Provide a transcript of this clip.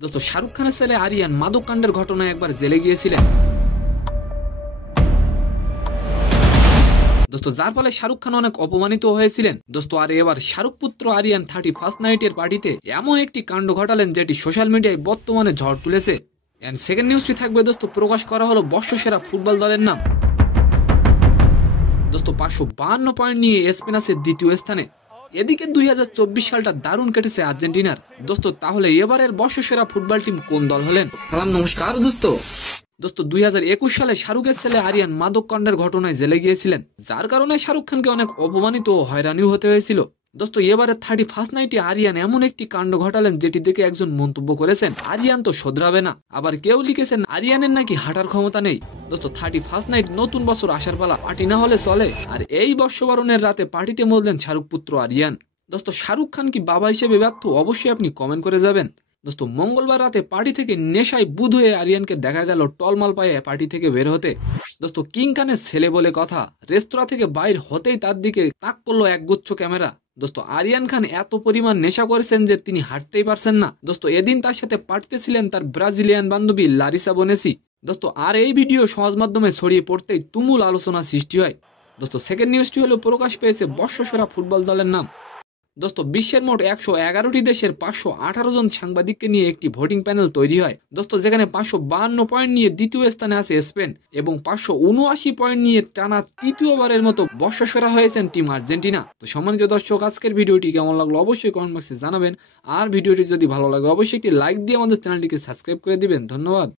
দোস্ত শাহরুখ খানের ছেলে আরিয়ান মাদক কাণ্ডের ঘটনায় একবার জেলে গিয়েছিলেন দোস্ত, যার ফলে শাহরুখ খান অনেক অপমানিত হয়েছিলেন দোস্ত। আর এবার শাহরুখ পুত্র আরিয়ান 31st নাইটের পার্টিতে এমন একটি কাণ্ড ঘটালেন যেটি সোশ্যাল মিডিয়ায় বর্তমানে ঝড় তুলেছে। এন্ড সেকেন্ড নিউজটি থাকবে দোস্ত, প্রকাশ করা হলো বর্ষসেরা ফুটবল দলের নাম। দোস্ত 552 পয়েন্ট নিয়ে স্পেন আছে দ্বিতীয় স্থানে। এদিকে 2024 সালটা দারুণ কেটেছে আর্জেন্টিনার। দোস্ত তাহলে এবারের বর্ষসেরা ফুটবল টিম কোন দল হলেন? সালাম নমস্কার দোস্ত। 2021 সালে শাহরুখের ছেলে আরিয়ান মাদক কাণ্ডের ঘটনায় জেলে গিয়েছিলেন, যার কারণে শাহরুখ খানকে অনেক অপমানিত ও হয়রানিও হতে হয়েছিল। দোস্ত এবারে 31st নাইটে আরিয়ান এমন একটি কাণ্ড ঘটালেন যেটি দেখে একজন মন্তব্য করেছেন, আরিয়ান তো শোধরাবে না। আবার কেউ লিখেছেন আরিয়ানের নাকি হাঁটার ক্ষমতা নেই। দোস্ত 31st নাইট, নতুন বছর আসার পালা, পার্টি না হলে চলে। আর এই বর্ষবরণের রাতে পার্টিতে মরলেন শাহরুখ পুত্র আরিয়ান। দোস্ত শাহরুখ খান কি বাবা হিসেবে ব্যর্থ? অবশ্যই আপনি কমেন্ট করে যাবেন। দোস্ত মঙ্গলবার রাতে পার্টি থেকে নেশায় বুধ হয়ে আরিয়ানকে দেখা গেল টলমাল পায়ে পার্টি থেকে বের হতে। দোস্ত কিং খানের ছেলে বলে কথা, রেস্তোরাঁ থেকে বাইর হতেই তার দিকে তাক করলো একগুচ্ছ ক্যামেরা। দোস্ত আরিয়ান খান এত পরিমাণ নেশা করেছেন যে তিনি হাঁটতেই পারছেন না। দোস্ত এদিন তার সাথে পার্টিতে ছিলেন তার ব্রাজিলিয়ান বান্ধবী লারিসা বনেসি। দোস্ত আর এই ভিডিও সমাজ মাধ্যমে ছড়িয়ে পড়তেই তুমুল আলোচনা সৃষ্টি হয়। দোস্ত সেকেন্ড নিউজটি হলো, প্রকাশ পেয়েছে বর্ষসেরা ফুটবল দলের নাম। দোস্ত বিশ্বের মোট 111টি দেশের 518 জন সাংবাদিককে নিয়ে একটি ভোটিং প্যানেল তৈরি হয় দোস্ত, যেখানে 552 পয়েন্ট নিয়ে দ্বিতীয় স্থানে আছে স্পেন এবং 579 পয়েন্ট নিয়ে টানা তৃতীয়বারের মতো বর্ষসেরা হয়েছেন টিম আর্জেন্টিনা। তো সম্মানিত দর্শক, আজকের ভিডিওটি কেমন লাগলো অবশ্যই কমেন্ট বক্সে জানাবেন। আর ভিডিওটি যদি ভালো লাগে অবশ্যই একটি লাইক দিয়ে আমাদের চ্যানেলটিকে সাবস্ক্রাইব করে দিবেন। ধন্যবাদ।